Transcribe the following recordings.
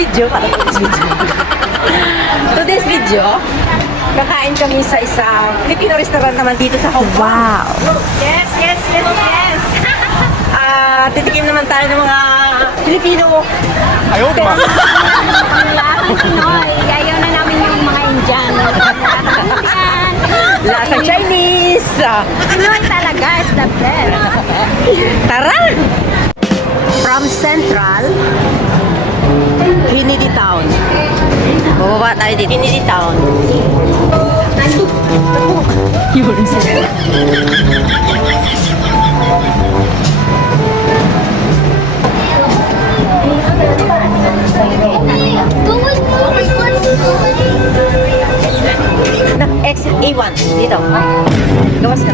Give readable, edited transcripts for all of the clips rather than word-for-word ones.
video. Today's video, kakain kami sa isang Filipino restaurant naman dito sa Hong Kong. Wow! Yes! Titikim naman tayo ng mga Filipino. Ayaw ba? Pinoy. Ayaw na namin yung mga Indian. Lasa Chinese. Pinoy talaga is the best. Tara! From Central, Trinity Town. Bababa tayo dito. Trinity Town. Yun. Exit A1. Dito. Gawas ka.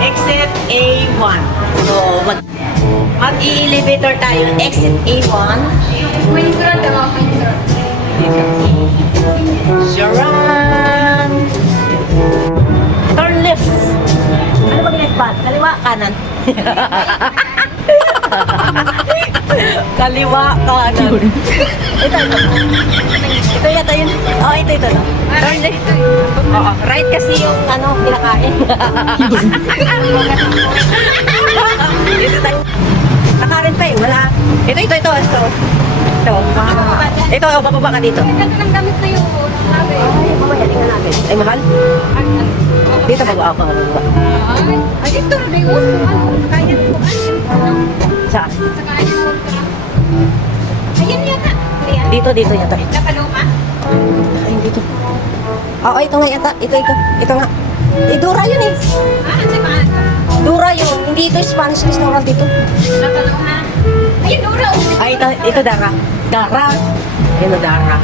Exit A1. So, mag-i-elevator tayo. Exit A1. Sharon! Turn left. Ano ba left ba? Kaliwa, kanan. Kaliwa, kanan. Ito yata yun. Oh, ito. Turn left. Oo, right kasi yung kinakain. Dito tayo. Nakarin pa eh, wala. Ito. Ito, bababa ka dito. Ganda ng gamit na yung namin. Ay, mamaya, tingnan natin. Ay, mahal? Dito, bababa ako. Ay, ito na yung kaya mo. Saan? Sa kaya mo. Ayan yata. Dito yata. Napaluma? Ay, dito. Oo, ito nga yata. Ito nga. Dura yun eh. Sa kaya mo. Dura yun. Hindi ito Spanish restaurant dito. Napaluma. Ayun, Dura. Ay, ito Dara. Dara. Yan o, Dara.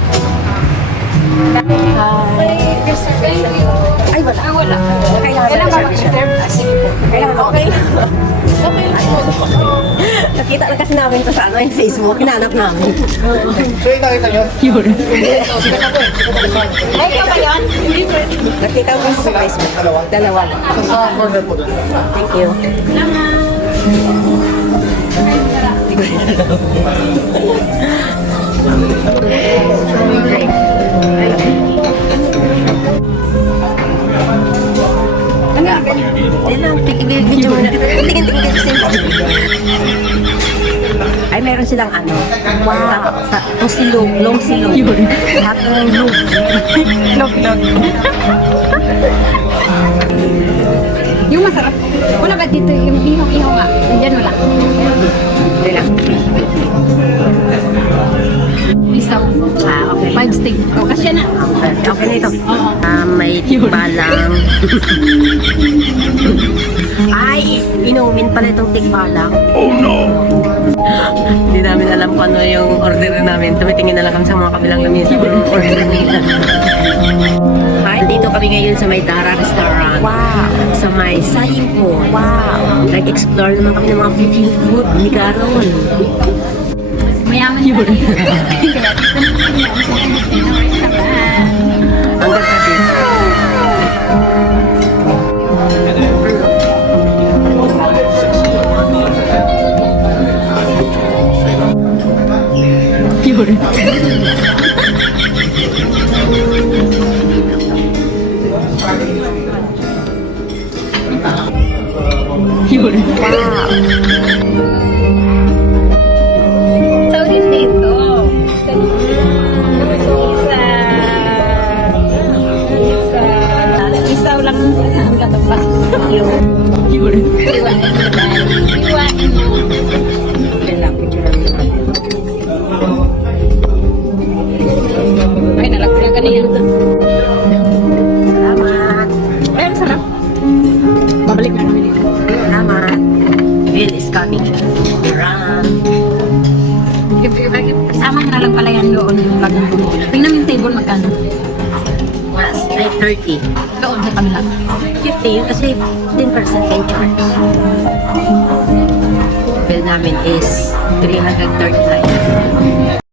Ay, wala. Wala. Kailangan ba mag-reserve? Sige po. Kailangan okay. Okay lang po. Nakita lang kasi namin ito sa yung Facebook. Hinanap namin. So yung nakita nyo? Yun. Sikat ako eh. Ay, ikaw ba yun? Nakita ko sa Facebook. Dalawa lang. Order po doon. Thank you. Video mo na. Tingin kasi. Ay, meron silang wow. Silog, long silog. Hatong log. Log. Yung masarap. Wala ba dito yung ihaw nga? Nandiyan wala. Hindi lang. Isaw. Okay. 5 stick. O, kasya na. Okay na ito. Oo. May tikbalang. Ay, inumin pala itong tikbalang. Oh no! Hindi namin alam kung ano yung order namin. Tumitingin na lang kami sa mga kabilang lamisa kung order nila. Ay, dito kami ngayon sa may Dara Restaurant. Wow! Sa may Saying Po. Wow! Nag-explore naman kami ng mga Filipino food. Ni Carol. Mayaman yun. Ang ganda din. Yun. Wow. So, din dito. Isaw lang ang katapa. Yun. Iwan. Ay, nalagyan ka niya. Salamat. Ay, ang sarap. Babalik na namin dito. Salamat. Bill is coming. Run. Kasama mo na lang pala yan doon yung bagong bumili. Tingnan mo yung table magkano. Was ay 30. Doon sa kanila. 50 yun kasi 10% yung charge. namin is 339.